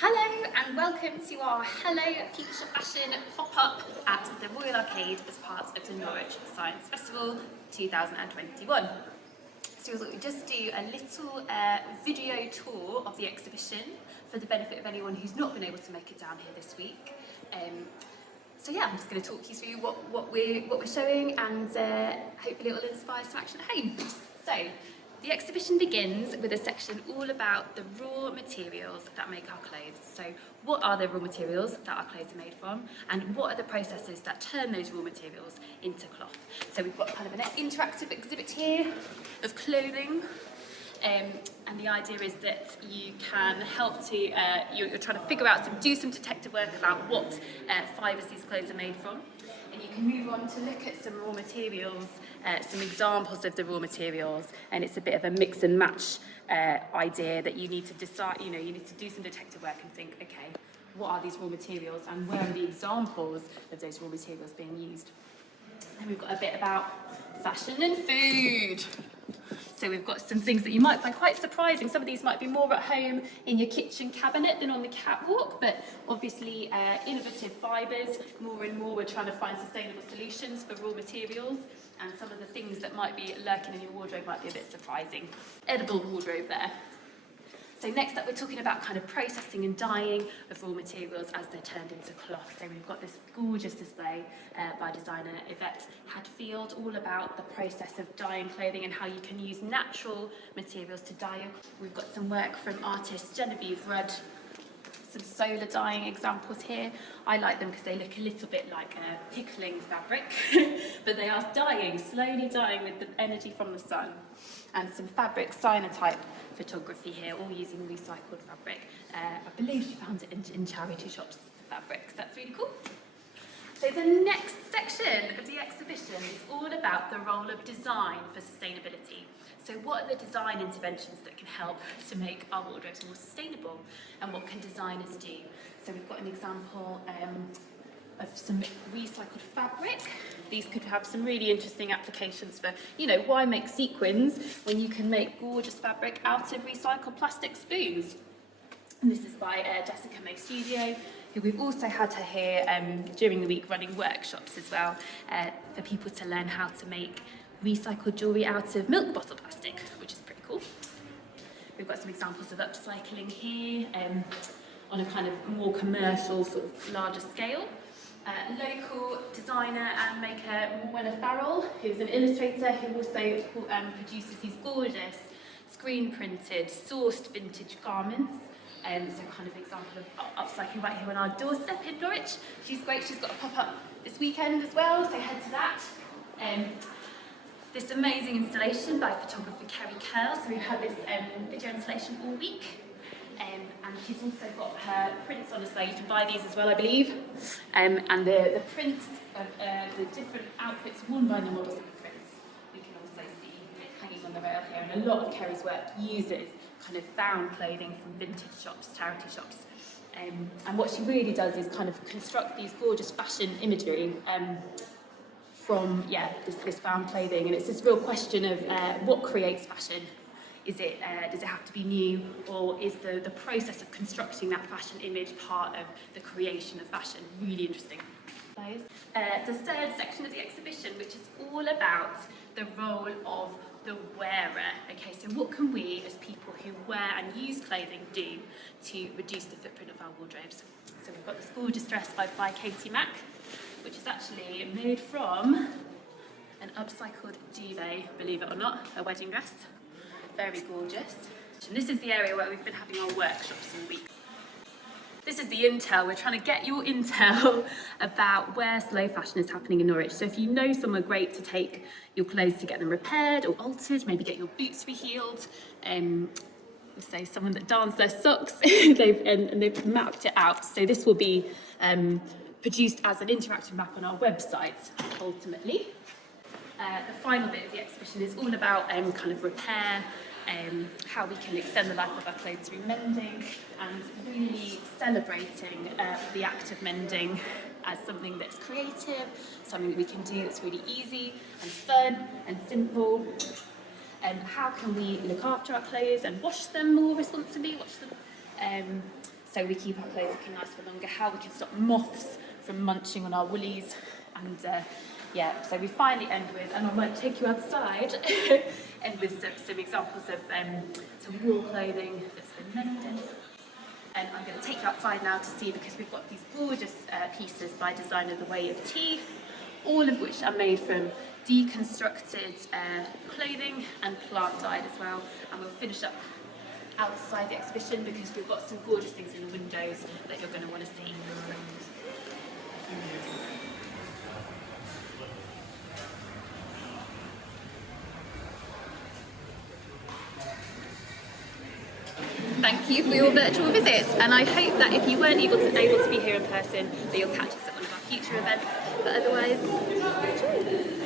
Hello and welcome to our Hello Future Fashion pop-up at the Royal Arcade as part of the Norwich Science Festival 2021. So we thought we'd just do a little video tour of the exhibition for the benefit of anyone who's not been able to make it down here this week. So yeah, I'm just going to talk you through what we're showing, and hopefully it will inspire some action at home. So the exhibition begins with a section all about the raw materials that make our clothes. So what are the raw materials that our clothes are made from, and what are the processes that turn those raw materials into cloth? So we've got kind of an interactive exhibit here of clothing. And the idea is that you can help to, you're trying to figure out, do some detective work about what fibres these clothes are made from. And you can move on to look at some raw materials, some examples of the raw materials, and it's a bit of a mix and match idea that you need to decide, you need to do some detective work and think, okay, what are these raw materials and where are the examples of those raw materials being used? And we've got a bit about fashion and food. So we've got some things that you might find quite surprising. Some of these might be more at home in your kitchen cabinet than on the catwalk, but obviously innovative fibres. More and more we're trying to find sustainable solutions for raw materials, and some of the things that might be lurking in your wardrobe might be a bit surprising. Edible wardrobe there. So next up we're talking about kind of processing and dyeing of raw materials as they're turned into cloth. So we've got this gorgeous display by designer Yvette Hadfield, all about the process of dyeing clothing and how you can use natural materials to dye. We've got some work from artist Genevieve Rudd, some solar dyeing examples here. I like them because they look a little bit like a pickling fabric, but they are dyeing, slowly dyeing with the energy from the sun. And some fabric cyanotype photography here, all using recycled fabric. I believe she found it in charity shops, fabrics. That's really cool. So the next section of the exhibition is all about the role of design for sustainability. So what are the design interventions that can help to make our wardrobes more sustainable, and what can designers do? So we've got an example of some recycled fabric. These could have some really interesting applications for, why make sequins when you can make gorgeous fabric out of recycled plastic spoons? And this is by Jessica May Studio, who we've also had her here during the week running workshops as well for people to learn how to make recycled jewellery out of milk bottle plastic, which is pretty cool. We've got some examples of upcycling here on a kind of more commercial, sort of larger scale. Local designer and maker Morwenna Farrell, who's an illustrator who also produces these gorgeous screen printed, sourced vintage garments. So kind of example of upcycling right here on our doorstep in Norwich. She's great. She's got a pop-up this weekend as well, so head to that. This amazing installation by photographer Kerry Curl. So we've had this video installation all week. And she's also got her prints on display. You can buy these as well, I believe. And the prints of the different outfits worn by the models of the prints, we can also see hanging on the rail here. And a lot of Kerry's work uses kind of found clothing from vintage shops, charity shops. And what she really does is kind of construct these gorgeous fashion imagery from this found clothing. And it's this real question of what creates fashion. Does it have to be new, or is the process of constructing that fashion image part of the creation of fashion? Really interesting. The third section of the exhibition, which is all about the role of the wearer. Okay, so what can we as people who wear and use clothing do to reduce the footprint of our wardrobes? So we've got this gorgeous dress by Katie Mack, which is actually made from an upcycled duvet, believe it or not, a wedding dress. Very gorgeous. And this is the area where we've been having our workshops all week. This is the intel. We're trying to get your intel about where slow fashion is happening in Norwich. So if you know somewhere great to take your clothes to get them repaired or altered, maybe get your boots rehealed, so someone that darns their socks, they've mapped it out. So this will be produced as an interactive map on our website, ultimately. The final bit of the exhibition is all about kind of repair, how we can extend the life of our clothes through mending, and really celebrating the act of mending as something that's creative, something that we can do that's really easy and fun and simple. How can we look after our clothes and wash them more responsibly, so we keep our clothes looking nice for longer, how we can stop moths from munching on our woolies, and yeah, so we finally end with, and I might take you outside, end with some examples of some wool clothing that's been mended. And I'm going to take you outside now to see, because we've got these gorgeous pieces by designer The Way of Tea, all of which are made from deconstructed clothing and plant dyed as well. And we'll finish up outside the exhibition because we've got some gorgeous things in the windows that you're going to want to see. Thank you for your virtual visit, and I hope that if you weren't able to be here in person, that you'll catch us at one of our future events. But otherwise, enjoy.